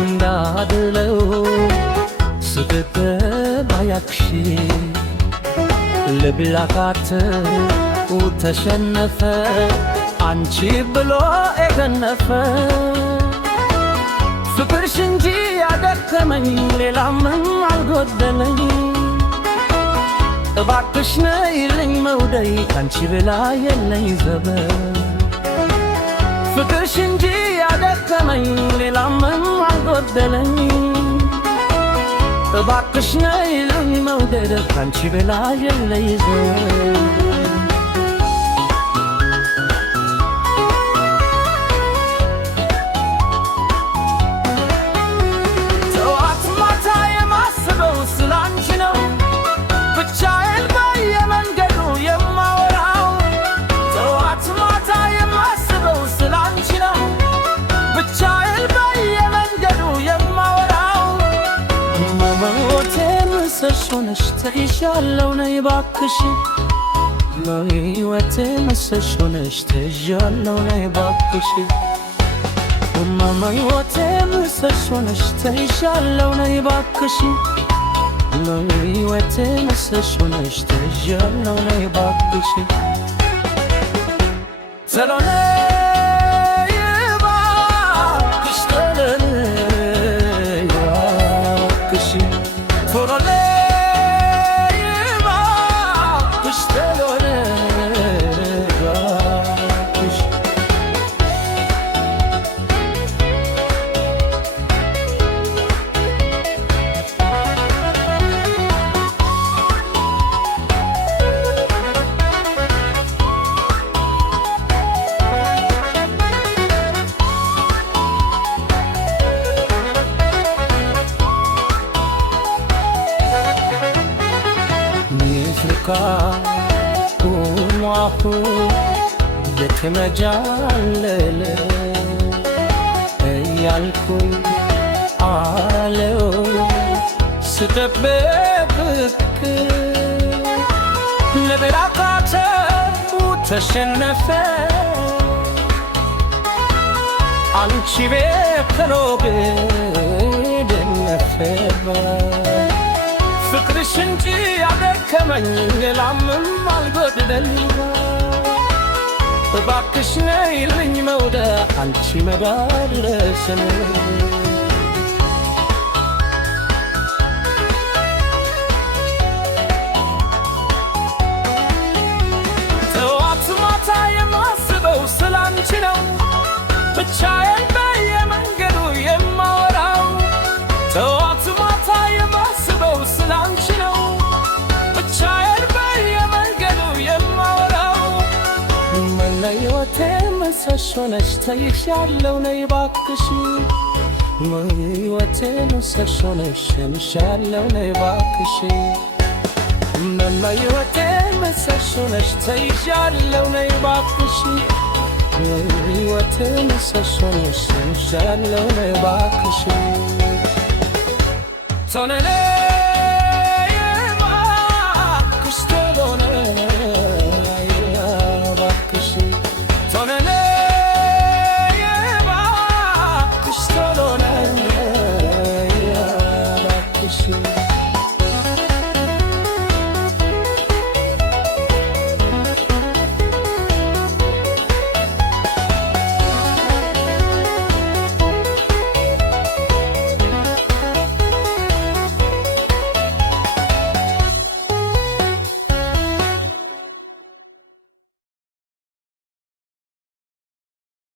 እንዳድለው ስትተባያክሽ ልብላካት ተሸነፈ አንቺ ብሎ የገነፈ ፍቅርሽ እንጂ ያደከመኝ ሌላ ምን አልጎደለኝ እባክሽ ነይልኝ መውደይ ካንቺ ብላ የለኝ ዘበን ፍቅርሽ እንጂ ያደከመኝ ሌላ ምን አልጎደለኝ እባክሽ ነይልኝ መውደድ ካንቺ ብላ የለኝ ዘበን ምሰሶነሽ ተይዣለሁ ነይ እባክሽ ለሕይወቴ ምሰሶነሽ ተይዣለሁ ነይ እባክሽ ለሕይወቴ ምሰሶነሽ ተይዣለሁ ነይ እባክሽ ለሕይወቴ ምሰሶነሽ ተይዣለሁ ነይ እባክሽ ቁሟሁ የተመጃለለ እያልኩኝ አለው ስጠብቅ ለበራቃተ ተሸነፈ አንቺ ቤት ሮግ ደነፈበ ፍቅርሽ እንጂ ያደከመኝ ሌላ ምን አልጎደለኝ እባክሽ ነይልኝ መውደድ አንቺ መዳረስን ጠዋት ማታ የማስበው ስላንቺ ነው ብቻዬን በየመንገዱ የማወራው ጠዋት ማታ የማስበው ስላንቺ ነው ብቻዬን በየመንገዱ የማወራው ለሕይወቴ ምሰሶነሽ ተይዣለሁ ነይ እባክሽ ለሕይወቴ ምሰሶነሽ ተይዣለሁ ነይ እባክሽ ለሕይወቴ ምሰሶነሽ ተይዣለሁ ነይ እባክሽ ለሕይወቴ ምሰሶነሽ ተይዣለሁ ነይ እባክሽ